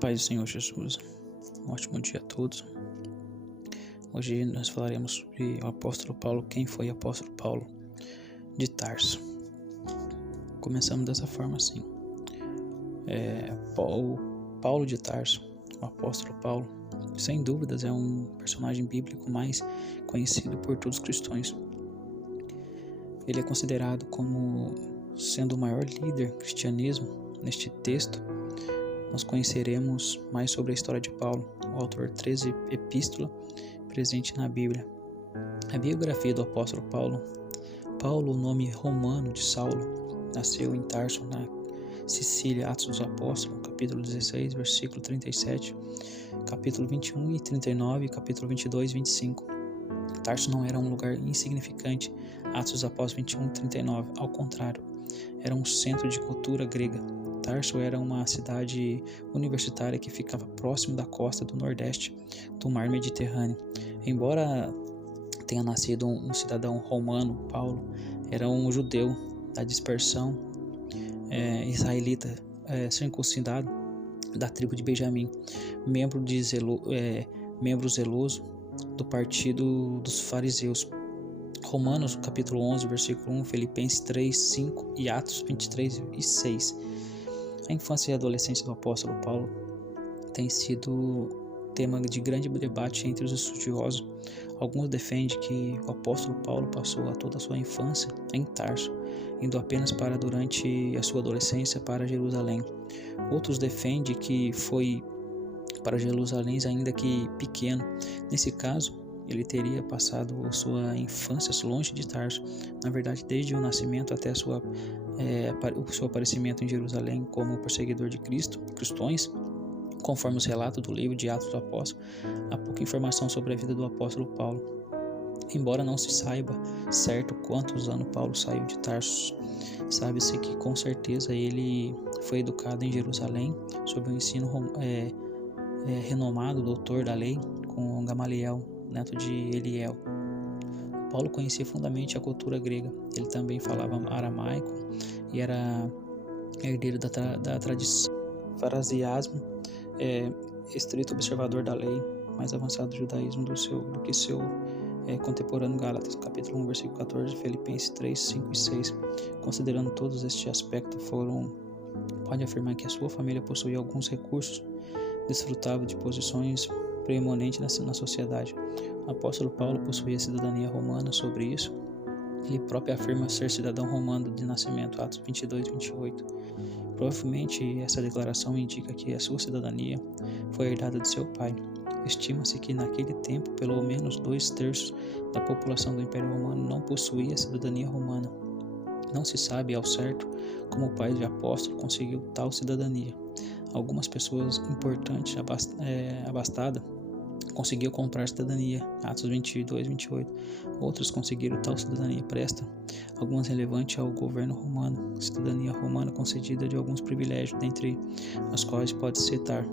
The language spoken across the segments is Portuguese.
Paz do Senhor Jesus, um ótimo dia a todos. Hoje nós falaremos sobre o apóstolo Paulo. Quem foi o apóstolo Paulo de Tarso? Começamos dessa forma assim. Paulo de Tarso, o apóstolo Paulo, sem dúvidas é um personagem bíblico mais conhecido por todos os cristãos. Ele é considerado como sendo o maior líder do cristianismo. Neste texto nós conheceremos mais sobre a história de Paulo, o autor de 13 epístolas presente na Bíblia. A biografia do apóstolo Paulo. Paulo, o nome romano de Saulo, nasceu em Tarso, na Sicília. Atos dos Apóstolos, capítulo 16, versículo 37, capítulo 21 e 39, capítulo 22 e 25. Tarso não era um lugar insignificante. Atos dos Apóstolos 21 e 39. Ao contrário, era um centro de cultura grega. Tarso era uma cidade universitária que ficava próximo da costa do nordeste do mar Mediterrâneo. Embora tenha nascido um cidadão romano, Paulo era um judeu da dispersão israelita, circuncidado da tribo de Benjamim, membro zeloso do partido dos fariseus. Romanos capítulo 11, versículo 1, Filipenses 3, 5 e Atos 23 e 6. A infância e a adolescência do apóstolo Paulo tem sido tema de grande debate entre os estudiosos. Alguns defendem que o apóstolo Paulo passou toda a sua infância em Tarso, indo apenas durante a sua adolescência para Jerusalém. Outros defendem que foi para Jerusalém ainda que pequeno. Nesse caso, ele teria passado a sua infância longe de Tarso. Na verdade, desde o nascimento até o seu aparecimento em Jerusalém como perseguidor de cristãos, conforme os relatos do livro de Atos do Apóstolo, há pouca informação sobre a vida do apóstolo Paulo. Embora não se saiba certo quantos anos Paulo saiu de Tarso, sabe-se que com certeza ele foi educado em Jerusalém sob o ensino renomado doutor da lei, com Gamaliel, neto de Eliel. Paulo conhecia fundamentalmente a cultura grega. Ele também falava aramaico e era herdeiro da tradição. Farasiasmo, estrito observador da lei, mais avançado do judaísmo do que seu contemporâneo. Gálatas, capítulo 1, versículo 14, Filipenses 3, 5 e 6. Considerando todos estes aspectos, pode afirmar que a sua família possuía alguns recursos, desfrutava de posições preeminentes na sociedade. O apóstolo Paulo possuía cidadania romana. Sobre isso, ele próprio afirma ser cidadão romano de nascimento, Atos 22 e 28. Provavelmente essa declaração indica que a sua cidadania foi herdada de seu pai. Estima-se que naquele tempo pelo menos 2/3 da população do Império Romano não possuía cidadania romana. Não se sabe ao certo como o pai de apóstolo conseguiu tal cidadania. Algumas pessoas importantes abastadas conseguiu comprar cidadania, Atos 22 e 28. Outros conseguiram tal cidadania presta, algumas relevantes ao governo romano. Cidadania romana concedida de alguns privilégios, dentre os quais pode citar: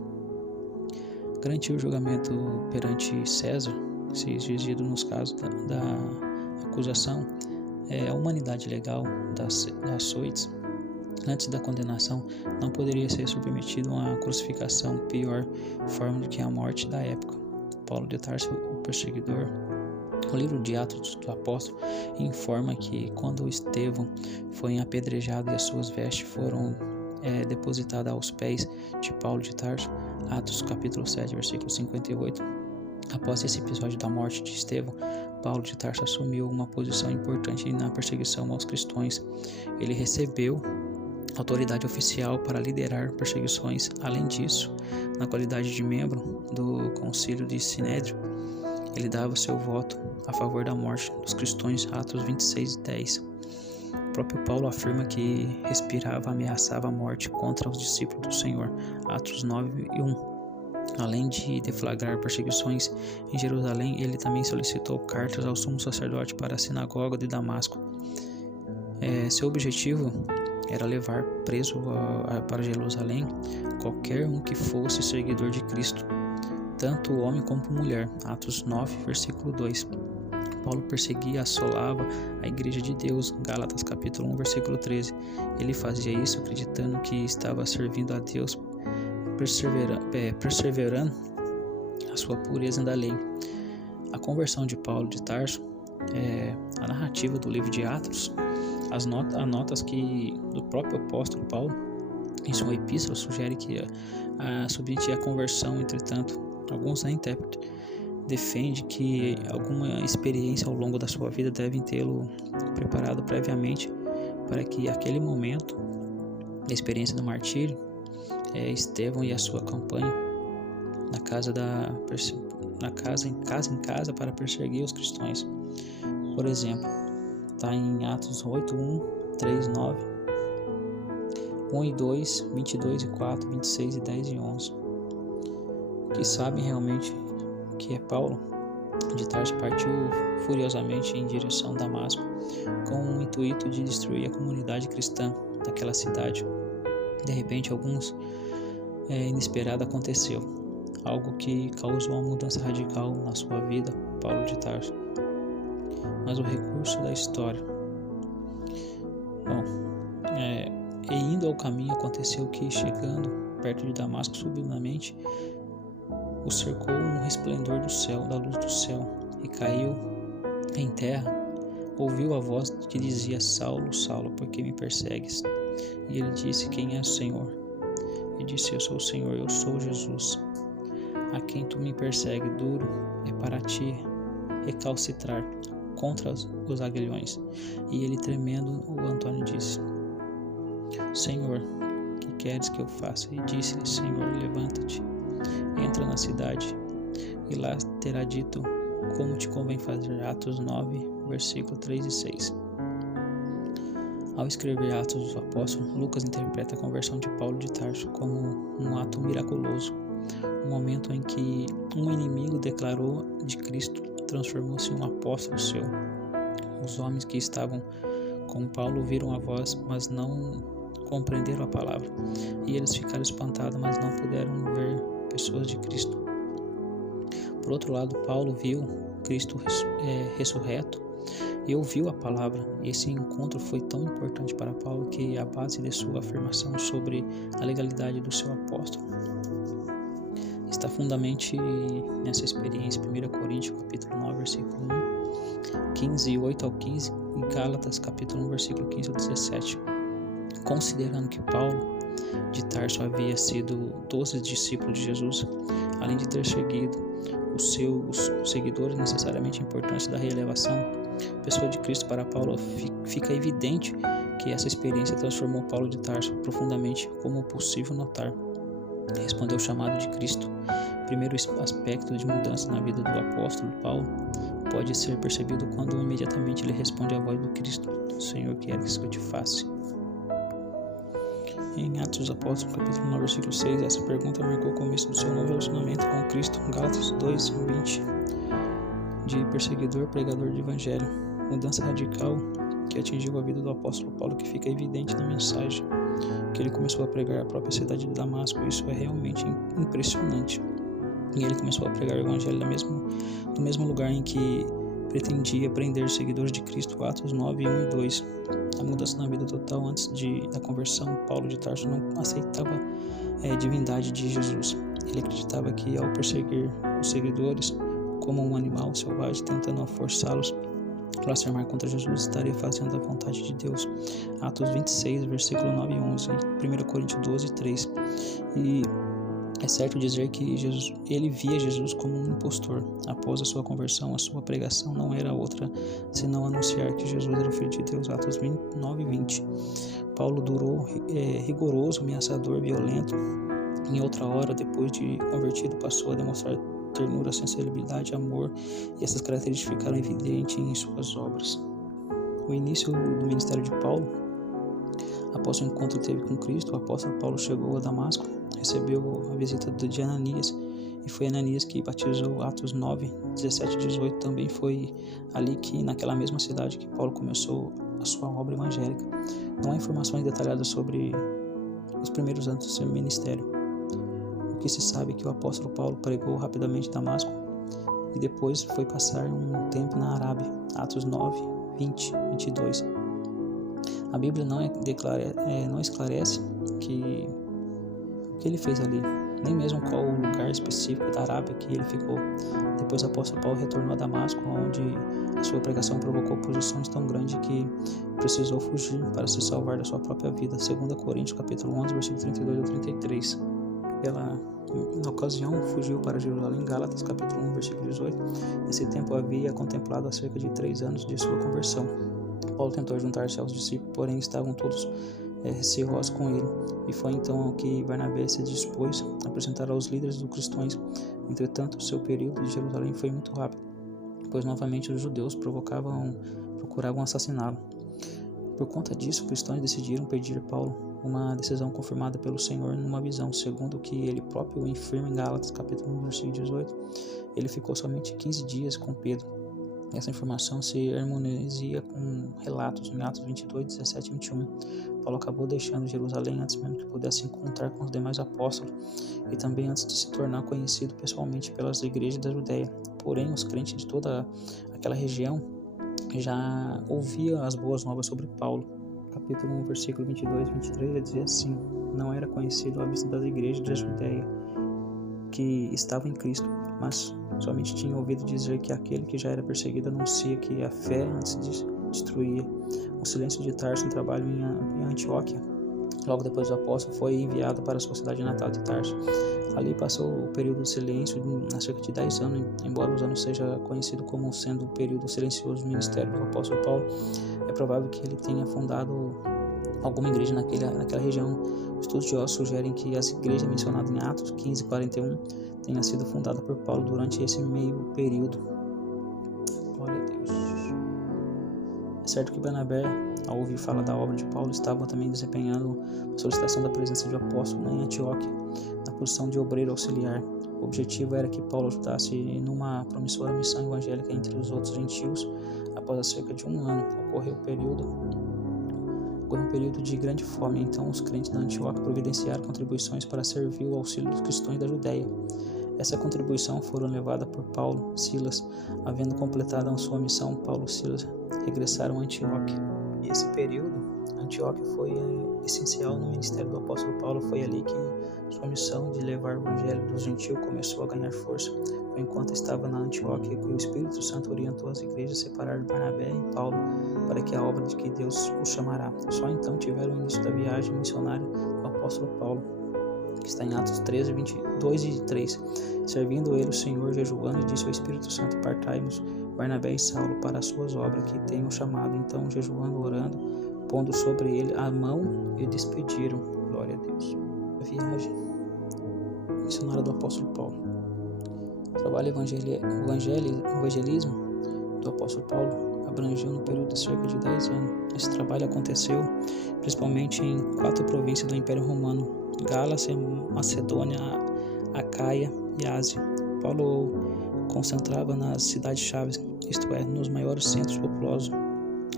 garantir o julgamento perante César, se exigido nos casos da acusação, a humanidade legal das açoites. Antes da condenação, não poderia ser submetido a uma crucificação, pior forma do que a morte da época. Paulo de Tarso, o perseguidor. O livro de Atos do Apóstolo informa que quando Estevão foi apedrejado e as suas vestes foram depositadas aos pés de Paulo de Tarso, Atos capítulo 7, versículo 58. Após esse episódio da morte de Estevão, Paulo de Tarso assumiu uma posição importante na perseguição aos cristãos. Ele recebeu autoridade oficial para liderar perseguições. Além disso, na qualidade de membro do concílio de Sinédrio, ele dava seu voto a favor da morte dos cristãos, Atos 26 e 10. O próprio Paulo afirma que ameaçava a morte contra os discípulos do Senhor, Atos 9 e 1. Além de deflagrar perseguições em Jerusalém, ele também solicitou cartas ao sumo sacerdote para a sinagoga de Damasco. Seu objetivo era levar preso para Jerusalém qualquer um que fosse seguidor de Cristo, tanto homem como mulher, Atos 9, versículo 2. Paulo perseguia e assolava a igreja de Deus, Gálatas capítulo 1, versículo 13. Ele fazia isso acreditando que estava servindo a Deus perseverando a sua pureza da lei. A conversão de Paulo de Tarso, a narrativa do livro de Atos, as notas que do próprio apóstolo Paulo em sua epístola sugere que submetia a conversão. Entretanto, alguns intérpretes defendem que alguma experiência ao longo da sua vida deve tê-lo preparado previamente para que aquele momento da experiência do martírio, Estevão e a sua campanha em casa para perseguir os cristãos. Por exemplo, está em Atos 8, 1, 3, 9, 1 e 2, 22 e 4, 26 e 10 e 11. Que sabem realmente que Paulo de Tarso partiu furiosamente em direção a Damasco com o intuito de destruir a comunidade cristã daquela cidade. De repente, alguns inesperado aconteceu, algo que causou uma mudança radical na sua vida, Paulo de Tarso. Mas o recurso da história. E indo ao caminho, aconteceu que, chegando perto de Damasco, subitamente o cercou um resplendor do céu, da luz do céu, e caiu em terra. Ouviu a voz que dizia: Saulo, Saulo, por que me persegues? E ele disse: Quem é o Senhor? E disse: Eu sou o Senhor, eu sou Jesus, a quem tu me persegue. Duro é para ti recalcitrar contra os aguilhões. E ele, tremendo, o Antônio disse: Senhor, que queres que eu faça? E disse-lhe: Senhor, levanta-te, entra na cidade, e lá terá dito como te convém fazer. Atos 9, versículo 3 e 6. Ao escrever Atos dos Apóstolos, Lucas interpreta a conversão de Paulo de Tarso como um ato miraculoso, um momento em que um inimigo declarou de Cristo transformou-se em um apóstolo seu. Os homens que estavam com Paulo ouviram a voz, mas não compreenderam a palavra, e eles ficaram espantados, mas não puderam ver pessoas de Cristo. Por outro lado, Paulo viu Cristo ressurreto e ouviu a palavra. Esse encontro foi tão importante para Paulo que é a base de sua afirmação sobre a legalidade do seu apóstolo está fundamentalmente nessa experiência. 1 Coríntios capítulo 9, versículo 1, 15 e 8 ao 15, e Gálatas capítulo 1, versículo 15 ao 17. Considerando que Paulo de Tarso havia sido 12 discípulos de Jesus, além de ter seguido os seus seguidores, necessariamente a importância da relevação pessoa de Cristo para Paulo, fica evidente que essa experiência transformou Paulo de Tarso profundamente, como possível notar. Respondeu ao chamado de Cristo. Primeiro aspecto de mudança na vida do apóstolo Paulo pode ser percebido quando imediatamente ele responde à voz do Cristo: Senhor, que queres que eu te faça? Em Atos dos Apóstolos, capítulo 9, versículo 6, essa pergunta marcou o começo do seu novo relacionamento com Cristo. Gálatas 2, 20, de perseguidor, pregador de evangelho. Mudança radical que atingiu a vida do apóstolo Paulo, que fica evidente na mensagem que ele começou a pregar a própria cidade de Damasco. Isso é realmente impressionante. E ele começou a pregar o evangelho no mesmo lugar em que pretendia prender os seguidores de Cristo. Atos 9, 1 e 2. A mudança na vida total antes da conversão. Paulo de Tarso não aceitava a divindade de Jesus. Ele acreditava que ao perseguir os seguidores como um animal selvagem, tentando forçá-los a blasfemar contra Jesus, estaria fazendo a vontade de Deus. Atos 26, versículo 9 e 11, e 1 Coríntios 12, 3. E é certo dizer que ele via Jesus como um impostor. Após a sua conversão, a sua pregação não era outra senão anunciar que Jesus era o Filho de Deus. Atos 9 e 20. Paulo durou rigoroso, ameaçador, violento. Em outra hora, depois de convertido, passou a demonstrar ternura, sensibilidade, amor, e essas características ficaram evidentes em suas obras. O início do ministério de Paulo, após o encontro que teve com Cristo, o apóstolo Paulo chegou a Damasco, recebeu a visita de Ananias, e foi Ananias que batizou. Atos 9, 17 e 18. Também foi ali que, naquela mesma cidade, que Paulo começou a sua obra evangélica. Não há informações detalhadas sobre os primeiros anos do seu ministério. O que se sabe é que o apóstolo Paulo pregou rapidamente em Damasco e depois foi passar um tempo na Arábia. Atos 9, 20, 22. A Bíblia não esclarece o que ele fez ali, nem mesmo qual o lugar específico da Arábia que ele ficou. Depois o apóstolo Paulo retornou a Damasco, onde a sua pregação provocou oposições tão grandes que precisou fugir para se salvar da sua própria vida. 2 Coríntios capítulo 11, versículo 32 ao 33. Na ocasião, fugiu para Jerusalém. Gálatas capítulo 1, versículo 18. Nesse tempo havia contemplado há cerca de 3 anos de sua conversão. Paulo tentou juntar-se aos discípulos, porém estavam todos receosos com ele, e foi então que Barnabé se dispôs a apresentar aos líderes dos cristãos. Entretanto, o seu período de Jerusalém foi muito rápido, pois novamente os judeus procuravam assassiná-lo. Por conta disso, os cristãos decidiram pedir a Paulo uma decisão confirmada pelo Senhor numa visão, segundo o que ele próprio afirma em Gálatas capítulo 1, versículo 18. Ele ficou somente 15 dias com Pedro. Essa informação se harmonia com relatos em Atos 22, 17 e 21. Paulo acabou deixando Jerusalém antes mesmo que pudesse encontrar com os demais apóstolos e também antes de se tornar conhecido pessoalmente pelas igrejas da Judéia. Porém, os crentes de toda aquela região já ouviam as boas novas sobre Paulo. Capítulo 1, versículo 22 e 23 vai dizer assim: não era conhecido à vista das igrejas da Judéia que estavam em Cristo, mas somente tinha ouvido dizer que aquele que já era perseguido anuncia que a fé antes de destruir. O silêncio de Tarso, um trabalho em Antioquia. Logo depois do apóstolo foi enviado para a sua cidade natal de Tarso. Ali passou o período de silêncio há cerca de 10 anos, embora os anos seja conhecido como sendo o período silencioso do ministério do apóstolo Paulo. É provável que ele tenha fundado alguma igreja naquela região. Estudiosos sugerem que as igrejas mencionadas em Atos 15 e 41 tenha sido fundada por Paulo durante esse meio período. Glória a Deus. É certo que Barnabé, ao ouvir falar da obra de Paulo, estava também desempenhando a solicitação da presença de apóstolo em Antioquia, na posição de obreiro auxiliar. O objetivo era que Paulo ajudasse numa promissora missão evangélica entre os outros gentios. Após cerca de um ano, ocorreu um período de grande fome. Então os crentes da Antioquia providenciaram contribuições para servir o auxílio dos cristãos da Judéia. Essa contribuição foram levada por Paulo e Silas. Havendo completado a sua missão, Paulo e Silas regressaram a Antioquia. E esse período, Antioquia foi essencial no ministério do apóstolo Paulo. Foi ali que sua missão de levar o evangelho dos gentios começou a ganhar força. Foi enquanto estava na Antioquia que o Espírito Santo orientou as igrejas a separar Barnabé e Paulo para que a obra de que Deus os chamará. Só então tiveram o início da viagem missionária do apóstolo Paulo, que está em Atos 13, 22 e 3. Servindo ele o Senhor, jejuando, e disse ao Espírito Santo: partai-nos Barnabé e Saulo para as suas obras que tenham chamado. Então, jejuando, orando, pondo sobre ele a mão, e despediram. Glória a Deus. A viagem missionária do apóstolo Paulo. O trabalho evangelismo do apóstolo Paulo abrangeu no período de cerca de 10 anos. Esse trabalho aconteceu principalmente em 4 províncias do Império Romano: Gálacia, Macedônia, Acaia e Ásia. Paulo concentrava nas cidades-chave, isto é, nos maiores centros populosos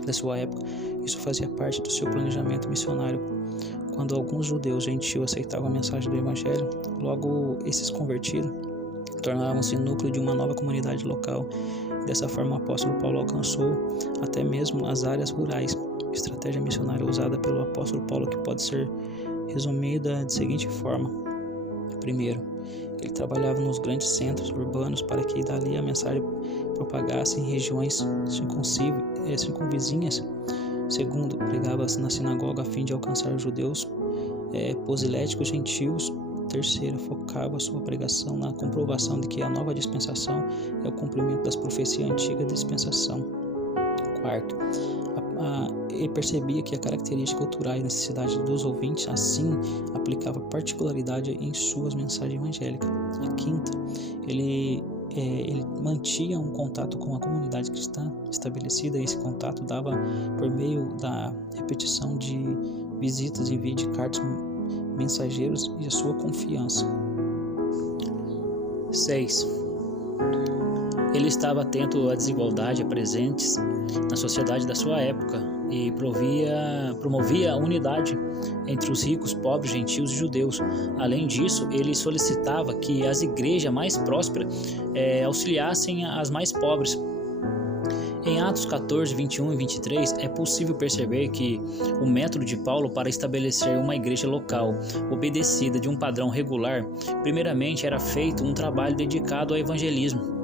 da sua época. Isso fazia parte do seu planejamento missionário. Quando alguns judeus gentios aceitavam a mensagem do Evangelho, logo esses convertidos tornavam-se núcleo de uma nova comunidade local. Dessa forma, o apóstolo Paulo alcançou até mesmo as áreas rurais. Estratégia missionária usada pelo apóstolo Paulo, que pode ser resumida da seguinte forma: primeiro, ele trabalhava nos grandes centros urbanos para que dali a mensagem propagasse em regiões circunvizinhas. Segundo, pregava na sinagoga a fim de alcançar os judeus posiléticos gentios. Terceiro, focava sua pregação na comprovação de que a nova dispensação é o cumprimento das profecias antigas da dispensação. Quarto, ele percebia que a característica cultural e necessidade dos ouvintes assim aplicava particularidade em suas mensagens evangélicas. A quinta, ele mantinha um contato com a comunidade cristã estabelecida, e esse contato dava por meio da repetição de visitas, envio de cartas, mensageiros e a sua confiança. 6. Ele estava atento à desigualdade presentes na sociedade da sua época e promovia a unidade entre os ricos, pobres, gentios e judeus. Além disso, ele solicitava que as igrejas mais prósperas auxiliassem as mais pobres. Em Atos 14, 21 e 23, é possível perceber que o método de Paulo para estabelecer uma igreja local, obedecida de um padrão regular, primeiramente era feito um trabalho dedicado ao evangelismo,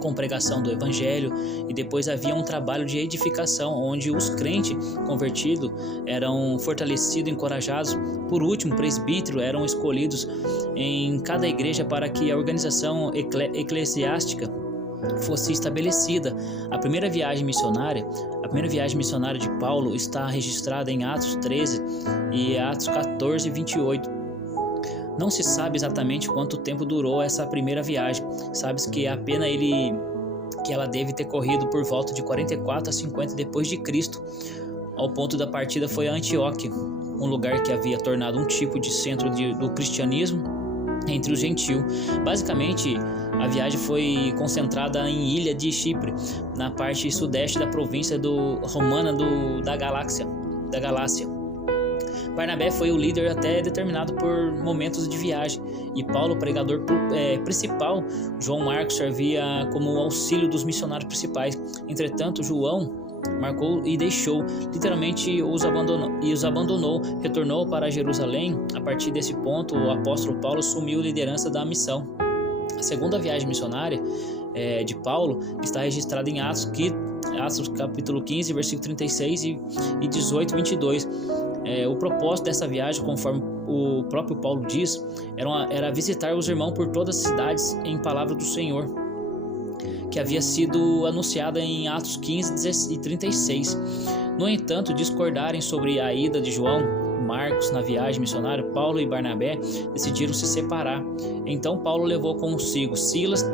com pregação do evangelho, e depois havia um trabalho de edificação, onde os crentes convertidos eram fortalecidos e encorajados. Por último, presbíteros eram escolhidos em cada igreja para que a organização eclesiástica fosse estabelecida. A primeira viagem missionária de Paulo está registrada em Atos 13 e Atos 14, 28. Não se sabe exatamente quanto tempo durou essa primeira viagem. Sabe-se que que ela deve ter corrido por volta de 44 a 50 depois de Cristo. Ao ponto da partida foi a Antioquia, um lugar que havia tornado um tipo de centro do cristianismo entre os gentios. Basicamente, a viagem foi concentrada em Ilha de Chipre, na parte sudeste da província romana da Galácia. Barnabé foi o líder até determinado por momentos de viagem, e Paulo, o pregador principal. João Marcos servia como auxílio dos missionários principais. Entretanto, João marcou e deixou, literalmente os abandonou, retornou para Jerusalém. A partir desse ponto, o apóstolo Paulo assumiu a liderança da missão. A segunda viagem missionária de Paulo está registrada em Atos capítulo 15, versículo 36 e 18, 22. O propósito dessa viagem, conforme o próprio Paulo diz, era visitar os irmãos por todas as cidades em palavra do Senhor, que havia sido anunciada em Atos 15 e 36. No entanto, discordarem sobre a ida de João e Marcos na viagem missionária, Paulo e Barnabé decidiram se separar. Então Paulo levou consigo Silas,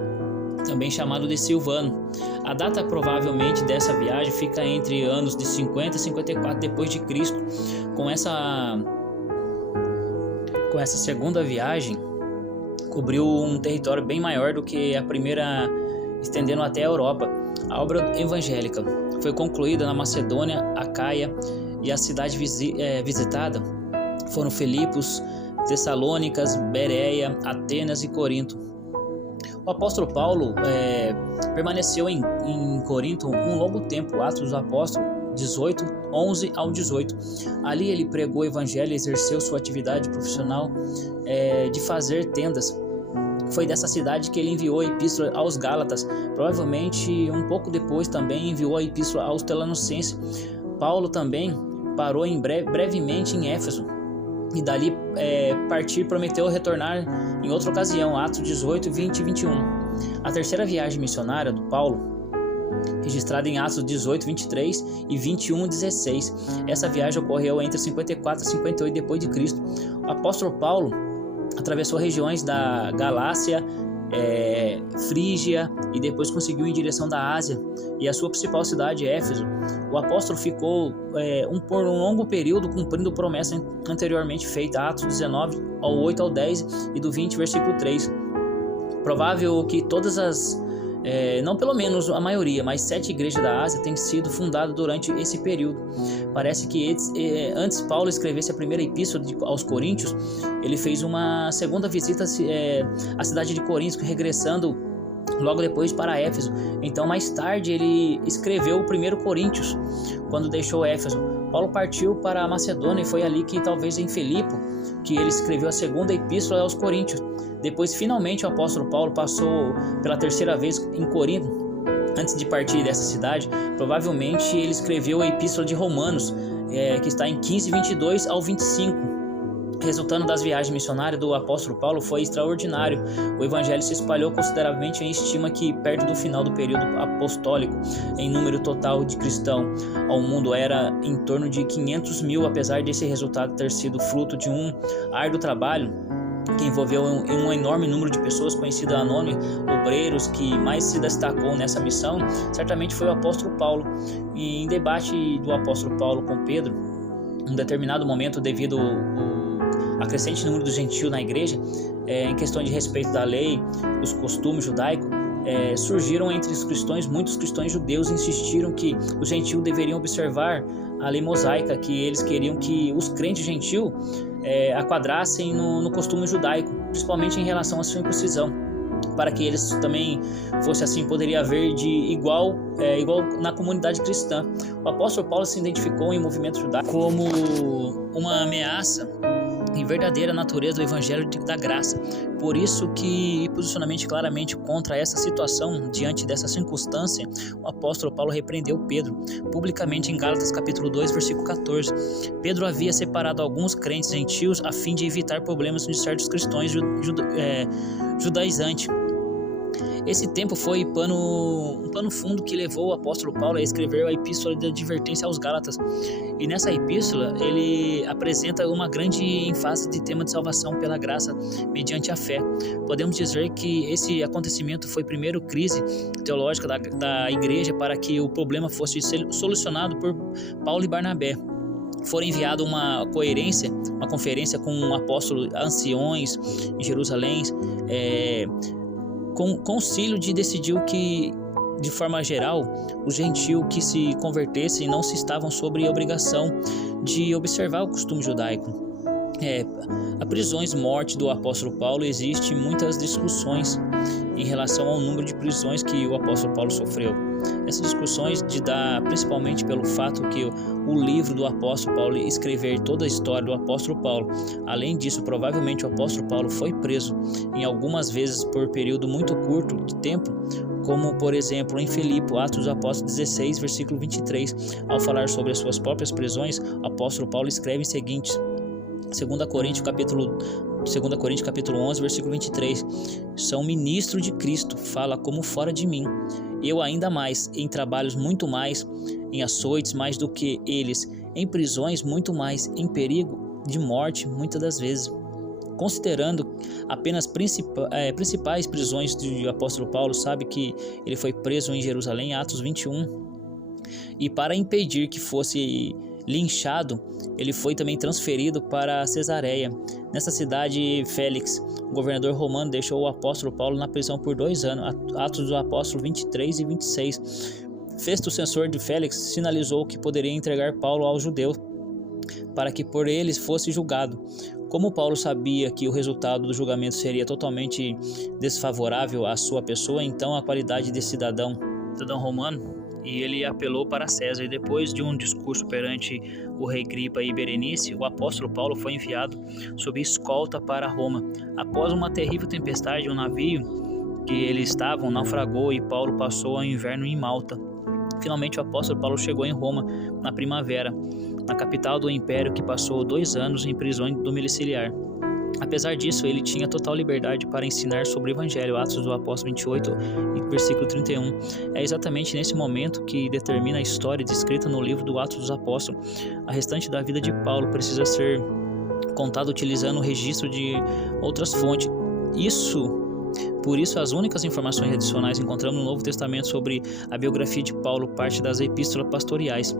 também chamado de Silvano. A data provavelmente dessa viagem fica entre anos de 50 e 54 depois de Cristo. Com essa segunda viagem, cobriu um território bem maior do que a primeira, estendendo até a Europa. A obra evangélica foi concluída na Macedônia, Acaia, e a cidade visitada foram Filipos, Tessalônicas, Bereia, Atenas e Corinto. O apóstolo Paulo permaneceu em Corinto um longo tempo. Atos dos Apóstolos 18, 11 ao 18. Ali ele pregou o evangelho e exerceu sua atividade profissional de fazer tendas. Foi dessa cidade que ele enviou a epístola aos Gálatas. Provavelmente um pouco depois também enviou a epístola aos Tessalonicenses. Paulo também parou brevemente em Éfeso, e dali prometeu retornar em outra ocasião. Atos 18, 20 e 21. A terceira viagem missionária do Paulo, registrada em Atos 18, 23 e 21, 16. Essa viagem ocorreu entre 54 e 58 depois de Cristo. O apóstolo Paulo atravessou regiões da Galácia, Frígia, e depois conseguiu em direção da Ásia e a sua principal cidade, Éfeso. O apóstolo ficou por um longo período cumprindo promessa anteriormente feita. Atos 19, ao 8 ao 10 e do 20, versículo 3. Provável que todas não pelo menos a maioria, mas 7 igrejas da Ásia têm sido fundadas durante esse período. Parece que antes Paulo escrevesse a primeira epístola aos Coríntios, ele fez uma segunda visita à cidade de Corinto, regressando logo depois para Éfeso. Então, mais tarde, ele escreveu o primeiro Coríntios, quando deixou Éfeso. Paulo partiu para a Macedônia, e foi ali que, talvez em Filipe, que ele escreveu a segunda epístola aos Coríntios. Depois, finalmente, o apóstolo Paulo passou pela terceira vez em Corinto. Antes de partir dessa cidade, provavelmente ele escreveu a epístola de Romanos, que está em 15, 22 ao 25. Resultando das viagens missionárias do apóstolo Paulo foi extraordinário. O evangelho se espalhou consideravelmente. Em estima que, perto do final do período apostólico, em número total de cristãos ao mundo era em torno de 500 mil, apesar desse resultado ter sido fruto de um árduo trabalho que envolveu um enorme número de pessoas conhecidas anônimas, obreiros. Que mais se destacou nessa missão certamente foi o apóstolo Paulo. E em debate do apóstolo Paulo com Pedro, em determinado momento, devido a crescente número dos gentios na igreja, em questão de respeito da lei, os costumes judaicos, surgiram entre os cristãos, muitos cristãos judeus insistiram que os gentios deveriam observar a lei mosaica, que eles queriam que os crentes gentios aquadrassem no costume judaico, principalmente em relação à circuncisão. para que eles também fosse assim, poderia haver de igual na comunidade cristã. O apóstolo Paulo se identificou em movimento judaico como uma ameaça em verdadeira natureza do evangelho da graça. Por isso que, posicionamento claramente contra essa situação, diante dessa circunstância, o apóstolo Paulo repreendeu Pedro, publicamente em Gálatas capítulo 2, versículo 14. Pedro havia separado alguns crentes gentios a fim de evitar problemas de certos cristãos judaizantes. Esse tempo foi um pano fundo que levou o apóstolo Paulo a escrever a epístola de advertência aos Gálatas. E nessa epístola ele apresenta uma grande ênfase de tema de salvação pela graça mediante a fé. Podemos dizer que esse acontecimento foi a primeira crise teológica da igreja para que o problema fosse solucionado por Paulo e Barnabé. Foi enviada uma conferência com um apóstolo anciões em Jerusalém, com o concílio decidiu que, de forma geral, os gentios que se convertessem não se estavam sob a obrigação de observar o costume judaico. A prisões morte do apóstolo Paulo, existem muitas discussões em relação ao número de prisões que o apóstolo Paulo sofreu. Essas discussões se dão principalmente pelo fato que o livro do apóstolo Paulo escrever toda a história do apóstolo Paulo. Além disso, provavelmente o apóstolo Paulo foi preso em algumas vezes por período muito curto de tempo, como por exemplo em Filipe, Atos dos Apóstolos 16, versículo 23. Ao falar sobre as suas próprias prisões, o apóstolo Paulo escreve em seguinte: 2 Coríntios capítulo 11, versículo 23. São ministro de Cristo, fala como fora de mim. Eu ainda mais, em trabalhos muito mais, em açoites mais do que eles, em prisões muito mais, em perigo de morte muitas das vezes. Considerando apenas principais prisões do apóstolo Paulo, sabe que ele foi preso em Jerusalém, Atos 21, e para impedir que fosse linchado, ele foi também transferido para Cesareia. Nessa cidade, Félix, o governador romano, deixou o apóstolo Paulo na prisão por 2 anos. Atos dos Apóstolos 23 e 26. Festo, censor de Félix, sinalizou que poderia entregar Paulo aos judeus para que por eles fosse julgado. Como Paulo sabia que o resultado do julgamento seria totalmente desfavorável à sua pessoa, então a qualidade de cidadão romano, e ele apelou para César. E depois de um discurso perante o rei Gripa e Berenice, o apóstolo Paulo foi enviado sob escolta para Roma. Após uma terrível tempestade, um navio que eles estavam naufragou e Paulo passou o inverno em Malta. Finalmente o apóstolo Paulo chegou em Roma na primavera, na capital do império, que passou 2 anos em prisão domiciliar. Apesar disso, ele tinha total liberdade para ensinar sobre o Evangelho. Atos do Apóstolo 28, versículo 31. É exatamente nesse momento que determina a história descrita no livro do Atos dos Apóstolos. A restante da vida de Paulo precisa ser contada utilizando o registro de outras fontes. Por isso, as únicas informações adicionais encontramos no Novo Testamento sobre a biografia de Paulo, parte das epístolas pastorais.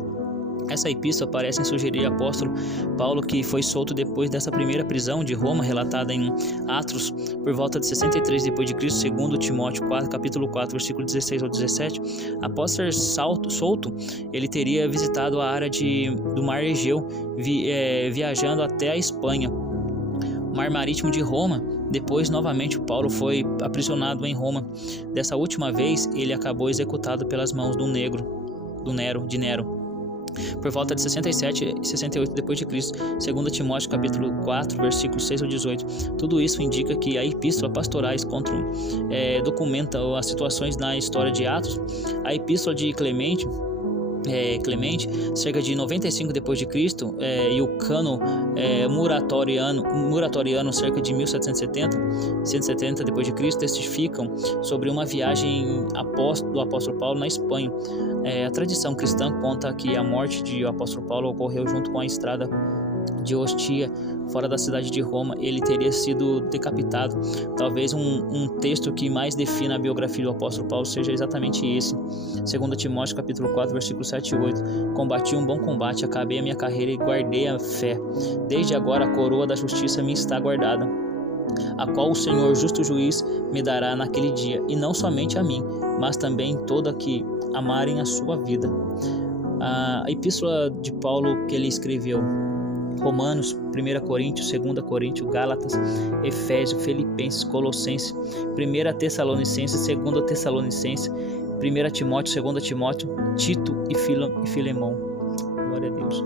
Essa epístola parece sugerir ao apóstolo Paulo, que foi solto depois dessa primeira prisão de Roma, relatada em Atos, por volta de 63 d.C., segundo Timóteo 4, capítulo 4, versículo 16 ao 17. Após ser solto, ele teria visitado a área do Mar Egeu, viajando até a Espanha, Mar Marítimo de Roma. Depois, novamente, Paulo foi aprisionado em Roma. Dessa última vez, ele acabou executado pelas mãos de Nero, por volta de 67 e 68 d.C., segundo Timóteo capítulo 4, versículos 6 ao 18. Tudo isso indica que a epístola pastorais documenta as situações na história de Atos. A epístola de Clemente, cerca de 95 d.C., e o cano muratoriano, cerca de 1770 d.C., testificam sobre uma viagem do apóstolo Paulo na Espanha. A tradição cristã conta que a morte do apóstolo Paulo ocorreu junto com a estrada de Ostia, fora da cidade de Roma. Ele teria sido decapitado. Talvez um texto que mais defina a biografia do apóstolo Paulo seja exatamente esse. 2 Timóteo capítulo 4, versículos 7 e 8. Combati um bom combate, acabei a minha carreira e guardei a fé. Desde agora a coroa da justiça me está guardada, a qual o Senhor, justo juiz, me dará naquele dia, e não somente a mim, mas também toda que amarem a sua vida. A epístola de Paulo que ele escreveu Romanos, 1 Coríntios, 2 Coríntios, Gálatas, Efésios, Filipenses, Colossenses, 1 Tessalonicenses, 2 Tessalonicenses, 1 Timóteo, 2 Timóteo, Tito e Filemão. Glória a Deus.